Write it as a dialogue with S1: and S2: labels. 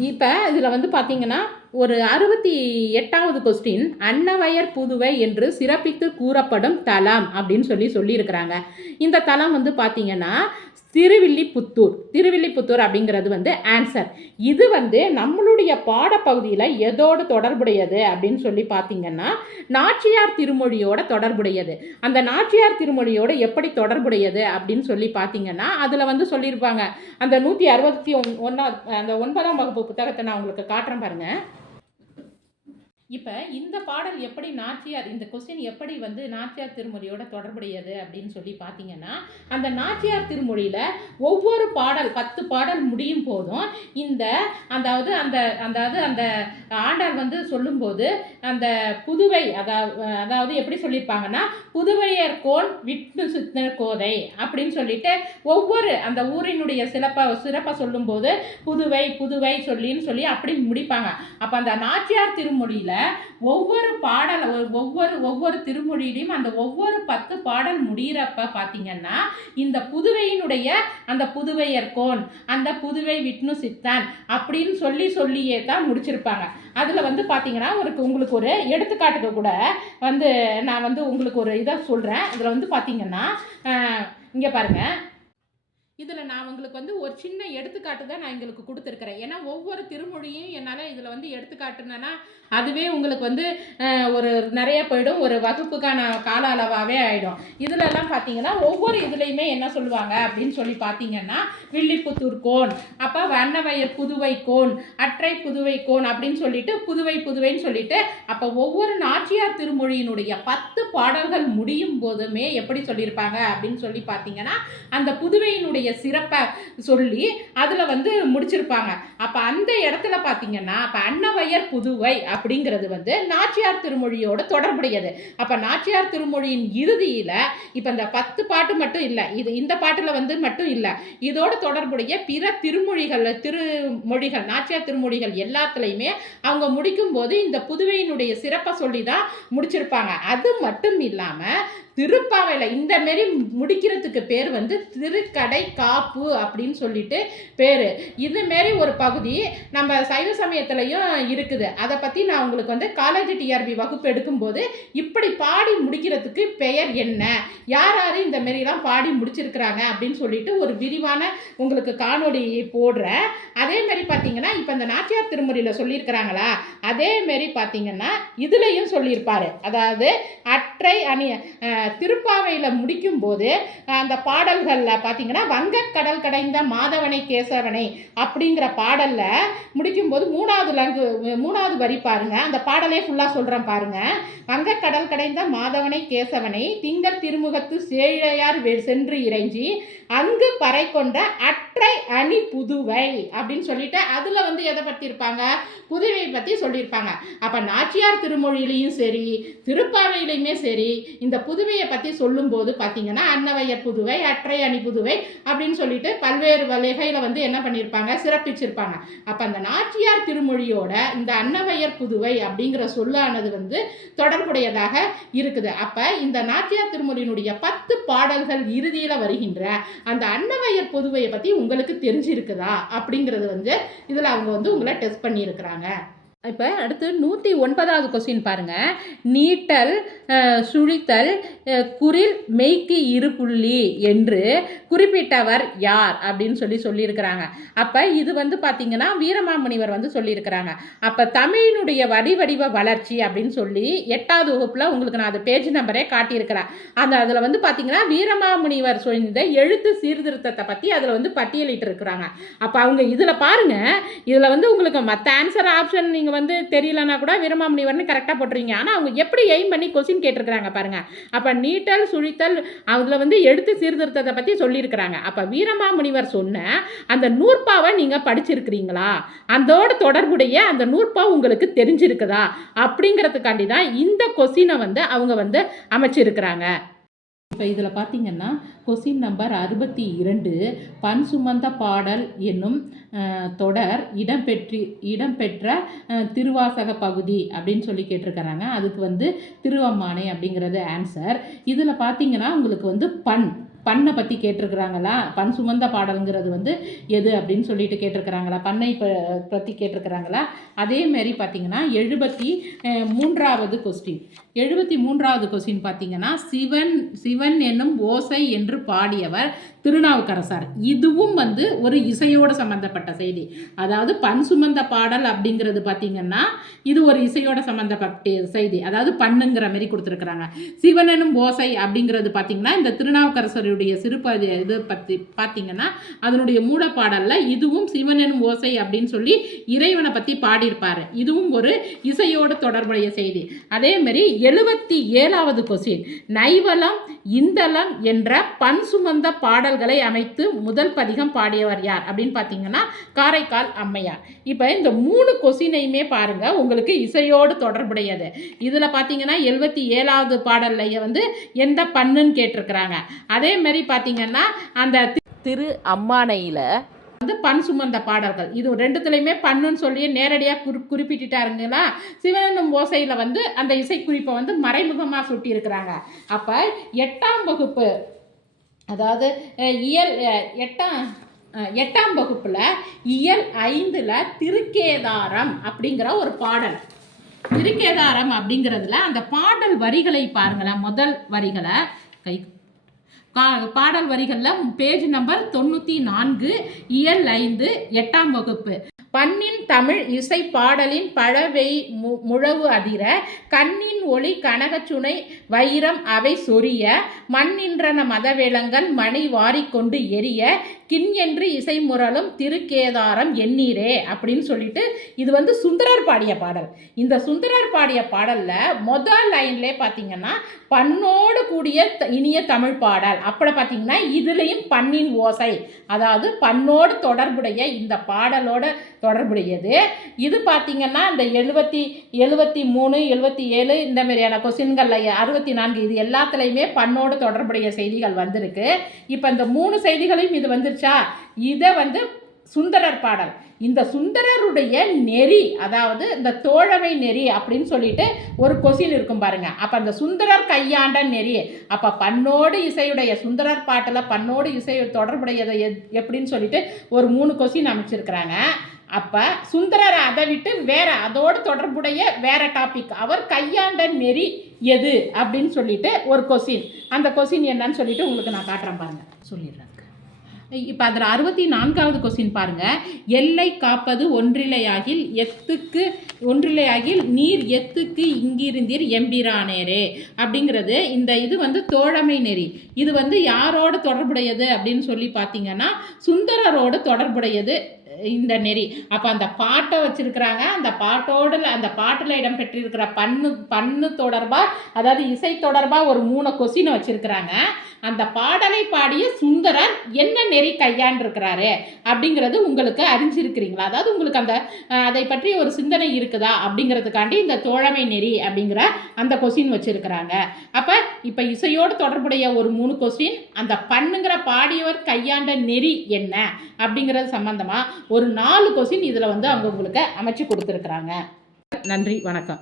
S1: இப்போ இதில் வந்து பார்த்தீங்கன்னா ஒரு அறுபத்தி எட்டாவது கொஸ்டின் அன்னவயர் புதுவை என்று சிறப்பித்து கூறப்படும் தலம் அப்படின்னு சொல்லி சொல்லியிருக்கிறாங்க. இந்த தலம் வந்து பார்த்தீங்கன்னா திருவில்லிபுத்தூர் திருவில்லிபுத்தூர் அப்படிங்கிறது வந்து ஆன்சர் இது வந்து நம்மளுடைய பாடப்பகுதியில் எதோடு தொடர்புடையது அப்படின்னு சொல்லி பார்த்தீங்கன்னா நாச்சியார் திருமொழியோட தொடர்புடையது. அந்த நாச்சியார் திருமொழியோட எப்படி தொடர்புடையது அப்படின்னு சொல்லி பார்த்தீங்கன்னா அதில் வந்து சொல்லியிருப்பாங்க. அந்த நூற்றி அறுபத்தி ஒன் ஒன்றா அந்த ஒன்பதாம் வகுப்பு புத்தகத்தை நான் உங்களுக்கு காட்டுறேன் பாருங்கள் இப்போ இந்த பாடல் எப்படி நாச்சியார் இந்த கொஸ்டின் எப்படி வந்து நாச்சியார் திருமொழியோட தொடர்புடையது அப்படின்னு சொல்லி பார்த்தீங்கன்னா அந்த நாச்சியார் திருமொழியில் ஒவ்வொரு பாடல் பத்து பாடல் முடியும் போதும் இந்த அதாவது அந்த அதாவது அந்த ஆண்டார் வந்து சொல்லும்போது அந்த புதுவை அதாவது அதாவது எப்படி சொல்லியிருப்பாங்கன்னா புதுவையர் கோல் விட்டு சுத்தர் கோதை அப்படின்னு சொல்லிட்டு ஒவ்வொரு அந்த ஊரினுடைய சிறப்பை சிறப்பை சொல்லும்போது புதுவை புதுவை சொல்லின்னு சொல்லி அப்படி முடிப்பாங்க. அப்போ அந்த நாச்சியார் திருமொழியில் ஒவ்வொரு பாடல் ஒவ்வொரு ஒவ்வொரு திருமொழியிலையும் அந்த ஒவ்வொரு பத்து பாடல் முடிகிறப்ப பார்த்தீங்கன்னா இந்த புதுவையினுடைய அந்த புதுவையர் கோன் அந்த புதுவை விஷ்ணு சித்தான் அப்படின்னு சொல்லி சொல்லியே தான் முடிச்சிருப்பாங்க. அதில் வந்து பார்த்தீங்கன்னா ஒரு உங்களுக்கு ஒரு எடுத்துக்காட்டுக்கு கூட வந்து நான் வந்து உங்களுக்கு ஒரு இதை சொல்கிறேன் இதில் வந்து பார்த்தீங்கன்னா இங்கே பாருங்கள் இதில் நான் உங்களுக்கு வந்து ஒரு சின்ன எடுத்துக்காட்டு தான் நான் எங்களுக்கு கொடுத்துருக்குறேன். ஏன்னா ஒவ்வொரு திருமொழியும் என்னால் இதில் வந்து எடுத்துக்காட்டுனேன்னா அதுவே உங்களுக்கு வந்து ஒரு நிறைய போயிடும். ஒரு வகுப்புக்கான கால அளவாகவே ஆகிடும் இதிலெல்லாம் பார்த்தீங்கன்னா ஒவ்வொரு இதுலேயுமே என்ன சொல்லுவாங்க அப்படின்னு சொல்லி பார்த்தீங்கன்னா வில்லிப்புத்தூர் கோன் அப்போ வண்ணவயர் புதுவை கோன் அற்றை புதுவை கோன் அப்படின்னு சொல்லிட்டு புதுவை புதுவைன்னு சொல்லிட்டு அப்போ ஒவ்வொரு நாச்சியார் திருமொழியினுடைய பத்து பாடல்கள் முடியும் போதுமே எப்படி சொல்லியிருப்பாங்க அப்படின்னு சொல்லி பார்த்தீங்கன்னா அந்த புதுவையினுடைய சிறப்பை சொல்லி அதில் வந்து முடிச்சிருப்பாங்க. அப்போ அந்த இடத்துல பார்த்தீங்கன்னா அப்போ அன்னவையர் புதுவை அப்படிங்கிறது வந்து நாச்சியார் திருமொழியோட தொடர்புடையது. அப்போ நாச்சியார் திருமொழியின் இறுதியில் இப்போ இந்த பத்து பாட்டு மட்டும் இல்லை இது இந்த பாட்டில் வந்து மட்டும் இல்லை இதோட தொடர்புடைய பிற திருமொழிகள் திருமொழிகள் நாச்சியார் திருமொழிகள் எல்லாத்துலேயுமே அவங்க முடிக்கும் போது இந்த புதுவையினுடைய சிறப்பை சொல்லி தான் முடிச்சிருப்பாங்க. அது மட்டும் இல்லாமல் திருப்பாவையில் இந்த மாரி முடிக்கிறதுக்கு பேர் வந்து திருக்கடை காப்பு அப்படின்னு சொல்லிட்டு பேர். இதுமாரி ஒரு பகுதி நம்ம சைவ சமயத்துலையும் இருக்குது. அதை பற்றி நான் உங்களுக்கு வந்து காலேஜ் டிஆர்பி வகுப்பு எடுக்கும்போது இப்படி பாடி முடிக்கிறதுக்கு பெயர் என்ன? யார் யார் இந்த மாரிலாம் பாடி முடிச்சிருக்கிறாங்க அப்படின்னு சொல்லிட்டு ஒரு விரிவான உங்களுக்கு காணொலி போடுறேன். அதேமாரி பார்த்தீங்கன்னா இப்போ இந்த நாச்சியார் திருமுறையில் சொல்லியிருக்கிறாங்களா? அதேமாரி பார்த்தீங்கன்னா இதுலேயும் சொல்லியிருப்பாரு. அதாவது அற்றை அணி திருப்பாவையில் முடிக்கும்போது அந்த பாடல்களில் பார்த்தீங்கன்னா வங்கக்கடல் கடைந்த மாதவனை கேசவனை அப்படிங்கிற பாடலில் முடிக்கும்போது மூணாவது லங்கு மூணாவது வரி பாருங்க. அந்த பாடலே ஃபுல்லாக சொல்கிறேன் பாருங்க. வங்கக்கடல் கடைந்த மாதவனை கேசவனை திங்கள் திருமுகத்து சேழையார் சென்று இறைஞ்சி அங்கு பறை கொண்ட அற்றை அணி புதுவை அப்படின்னு சொல்லிட்டு அதில் வந்து எதை பற்றி இருப்பாங்க புதுவை பற்றி சொல்லியிருப்பாங்க அப்போ நாச்சியார் திருமொழியிலையும் சரி திருப்பாவையிலையுமே சரி சரி இந்த புதுவையை பற்றி சொல்லும்போது பார்த்தீங்கன்னா அன்னவையர் புதுவை அற்றை அணி புதுவை அப்படின்னு சொல்லிட்டு பல்வேறு வகையில் வந்து என்ன பண்ணியிருப்பாங்க சிறப்பிச்சிருப்பாங்க. அப்போ அந்த நாச்சியார் திருமொழியோட இந்த அன்னவையர் புதுவை அப்படிங்கிற சொல்லானது வந்து தொடர்புடையதாக இருக்குது. அப்போ இந்த நாச்சியார் திருமொழியினுடைய பத்து பாடல்கள் இறுதியில் வருகின்ற அந்த அன்னவையர் புதுவையை பற்றி உங்களுக்கு தெரிஞ்சிருக்குதா? அப்படிங்கிறது வந்து இதில் அவங்க வந்து உங்களை டெஸ்ட் பண்ணியிருக்கிறாங்க. இப்போ அடுத்து நூற்றி ஒன்பதாவது கொஸ்டின் பாருங்கள் நீட்டல் சுழித்தல் குரில் மெய்க்கு இரு புள்ளி என்று குறிப்பிட்டவர் யார் அப்படின்னு சொல்லி சொல்லியிருக்கிறாங்க. அப்போ இது வந்து பார்த்திங்கன்னா வீரமாமுனிவர் வந்து சொல்லியிருக்கிறாங்க. அப்போ தமிழினுடைய வடிவடிவ வளர்ச்சி அப்படின்னு சொல்லி எட்டாவது வகுப்பில் உங்களுக்கு நான் அது பேஜ் நம்பரே காட்டியிருக்கிறேன். அந்த அதில் வந்து பார்த்திங்கன்னா வீரமாமுனிவர் சொல்லியிருந்த எழுத்து சீர்திருத்தத்தை பற்றி அதில் வந்து பட்டியலிட்டு இருக்கிறாங்க அப்போ அவங்க இதில் பாருங்கள் இதில் வந்து உங்களுக்கு மற்ற ஆன்சர் ஆப்ஷன் நீங்கள் வந்து தெரியலனா கூட வீரமாமுனிவர்னு கரெக்டாக போட்டுருவீங்க ஆனால் அவங்க எப்படி எய்ம் பண்ணி கொஸ்டின் கேட்டிருக்கிறாங்க பாருங்கள் அப்போ நீட்டல் சுழித்தல் அதில் வந்து எடுத்து சீர்திருத்தத்தை பற்றி சொல்லியிருக்கிறாங்க. அப்போ வீரமாமுனிவர் சொன்ன அந்த நூற்பாவை நீங்கள் படிச்சிருக்கிறீங்களா? அதோட தொடர்புடைய அந்த நூற்பா உங்களுக்கு தெரிஞ்சிருக்குதா? அப்படிங்கிறதுக்காண்டி தான் இந்த கொஸ்டினை வந்து அவங்க வந்து அமைச்சிருக்கிறாங்க. இப்போ இதில் பார்த்தீங்கன்னா கொஸ்டின் நம்பர் அறுபத்தி இரண்டு பன் சுமந்த பாடல் என்னும் தொடர் இடம்பெற்றி இடம்பெற்ற திருவாசக பகுதி அப்படின்னு சொல்லி கேட்டிருக்கிறாங்க. அதுக்கு வந்து திருவம்மானை அப்படிங்கிறது ஆன்சர் இதில் பார்த்தீங்கன்னா உங்களுக்கு வந்து பண் பண்ணை பற்றி கேட்டிருக்கிறாங்களா? பண் சுமந்த பாடலுங்கிறது வந்து எது அப்படின்னு சொல்லிட்டு கேட்டிருக்கிறாங்களா? பண்ணை ப பற்றி கேட்டிருக்கிறாங்களா? அதேமாரி பார்த்தீங்கன்னா எழுபத்தி மூன்றாவது கொஸ்டின் எழுபத்தி மூன்றாவது கொஸ்டின் பார்த்தீங்கன்னா சிவன் சிவன் என்னும் ஓசை என்று பாடியவர் திருநாவுக்கரசர். இதுவும் வந்து ஒரு இசையோடு சம்மந்தப்பட்ட செய்தி. அதாவது பண் சுமந்த பாடல் அப்படிங்கிறது பார்த்தீங்கன்னா இது ஒரு இசையோட சம்மந்தப்பட்ட செய்தி. அதாவது பண்ணுங்கிற மாதிரி கொடுத்துருக்குறாங்க. சிவன் எனும் ஓசை அப்படிங்கிறது பார்த்தீங்கன்னா இந்த திருநாவுக்கரசருடைய சிறுபதி இது பற்றி பார்த்தீங்கன்னா அதனுடைய மூலப்பாடலில் இதுவும் சிவன் எனும் ஓசை அப்படின்னு சொல்லி இறைவனை பற்றி பாடியிருப்பார். இதுவும் ஒரு இசையோடு தொடர்புடைய செய்தி. அதேமாரி எழுபத்தி ஏழாவது கொஸ்டின் நைவலம் இந்தலம் என்ற பண் சுமந்த பாடல்களை அமைத்து முதல் பதிகம் பாடியவர் யார் அப்படின்னு பார்த்தீங்கன்னா காரைக்கால் அம்மையார். இப்போ இந்த மூணு கொஸ்டினையுமே பாருங்க உங்களுக்கு இசையோடு தொடர்புடையது. இதில் பார்த்தீங்கன்னா எழுபத்தி ஏழாவது பாடல்லைய வந்து எந்த பண்ணுன்னு கேட்டிருக்கிறாங்க. அதே மாதிரி பார்த்தீங்கன்னா அந்த திரு அம்மானையில் வந்து பண் சுமந்த பாடல்கள். இது ரெண்டுத்துலையுமே பண்ணுன்னு சொல்லி நேரடியாக குறி குறிப்பிட்டுட்டாருங்களா? சிவனும் ஓசையில் வந்து அந்த இசைக்குறிப்பை வந்து மறைமுகமாக சுட்டியிருக்கிறாங்க. அப்போ எட்டாம் வகுப்பு அதாவது இயல் எட்டாம் எட்டாம் வகுப்பில் இயல் ஐந்தில் திருக்கேதாரம் அப்படிங்கிற ஒரு பாடல். திருக்கேதாரம் அப்படிங்கிறதுல அந்த பாடல் வரிகளை பாருங்களேன். முதல் வரிகளை கை கா பாடல் வரிகளில் பேஜ் நம்பர் தொண்ணூற்றி நான்கு இயல் ஐந்து எட்டாம் வகுப்பு. பண்ணின் தமிழ் இசை பாடலின் பழவை மு முழவு அதிர கண்ணின் ஒளி கனகச்சுனை வைரம் அவை சொரிய மண்ணின்றன மதவேளங்கள் மணி வாரிக்கொண்டு எரிய கின் என்று இசை முரலும் திருக்கேதாரம் எண்ணீரே அப்படின்னு சொல்லிட்டு இது வந்து சுந்தரர் பாடிய பாடல். இந்த சுந்தரர் பாடிய பாடலில் முதல் லைன்லேயே பார்த்தீங்கன்னா பண்ணோடு கூடிய த- இனிய தமிழ் பாடல். அப்படி பார்த்தீங்கன்னா இதுலேயும் பண்ணின் ஓசை அதாவது பண்ணோடு தொடர்புடைய இந்த பாடலோட தொடர்புடையது. இது பார்த்திங்கன்னா இந்த எழுபத்தி எழுபத்தி மூணு எழுபத்தி ஏழு இந்த மாதிரியான கொஸ்டின்களில் அறுபத்தி நான்கு இது எல்லாத்துலேயுமே பண்ணோடு தொடர்புடைய செய்திகள் வந்திருக்கு. இப்போ இந்த மூணு செய்திகளையும் இது வந்துருச்சா? இதை வந்து சுந்தரர் பாடல். இந்த சுந்தரருடைய நெறி அதாவது இந்த தோழமை நெறி அப்படின்னு சொல்லிட்டு ஒரு கொசின் இருக்கும் பாருங்க. அப்போ அந்த சுந்தரர் கையாண்ட நெறி அப்போ பண்ணோடு இசையுடைய சுந்தரர் பாட்டில் பண்ணோடு இசை தொடர்புடையதை எத்- எப்படின்னு சொல்லிட்டு ஒரு மூணு கொசின் அமைச்சிருக்கிறாங்க. அப்போ சுந்தரர் அதை விட்டு வேற அதோடு தொடர்புடைய வேற டாபிக் அவர் கையாண்ட நெறி எது அப்படின்னு சொல்லிட்டு ஒரு கொஸ்டின் அந்த கொஸ்டின் என்னன்னு சொல்லிட்டு உங்களுக்கு நான் காட்டுறேன் பாருங்க. சொல்லிடுறேன். இப்போ அதில் அறுபத்தி நான்காவது கொஸ்டின் பாருங்க. எல்லை காப்பது ஒன்றிலையாகில் எத்துக்கு ஒன்றிலையாகில் நீர் எத்துக்கு இங்கிருந்தீர் எம்பிரானேரே. அப்படிங்கிறது இந்த இது வந்து தோழமை நெறி. இது வந்து யாரோட தொடர்புடையது அப்படின்னு சொல்லி பார்த்தீங்கன்னா சுந்தரரோடு தொடர்புடையது இந்த நெறி. அப்போ அந்த பாட்டை வச்சிருக்கிறாங்க. அந்த பாட்டோட அந்த பாட்டில் இடம் பெற்றிருக்கிற பண்ணு பண்ணு தொடர்பாக அதாவது இசை தொடர்பாக ஒரு மூணு கொஸ்டினை வச்சுருக்கிறாங்க. அந்த பாடலை பாடிய சுந்தரர் என்ன நெறி கையாண்டிருக்கிறாரு அப்படிங்கிறது உங்களுக்கு அறிஞ்சிருக்கிறீங்களா? அதாவது உங்களுக்கு அந்த அதை பற்றி ஒரு சிந்தனை இருக்குதா அப்படிங்கிறதுக்காண்டி இந்த தோழமை நெறி அப்படிங்கிற அந்த கொஸ்டின் வச்சுருக்கிறாங்க. அப்போ இப்போ இசையோடு தொடர்புடைய ஒரு மூணு கொஸ்டின் அந்த பண்ணுங்கிற பாடியவர் கையாண்ட நெறி என்ன? அப்படிங்கிறது சம்பந்தமாக ஒரு நாலு கொஸ்டின் இதில் வந்து அவங்க உங்களுக்கு அமைச்சு கொடுத்துருக்குறாங்க. நன்றி வணக்கம்.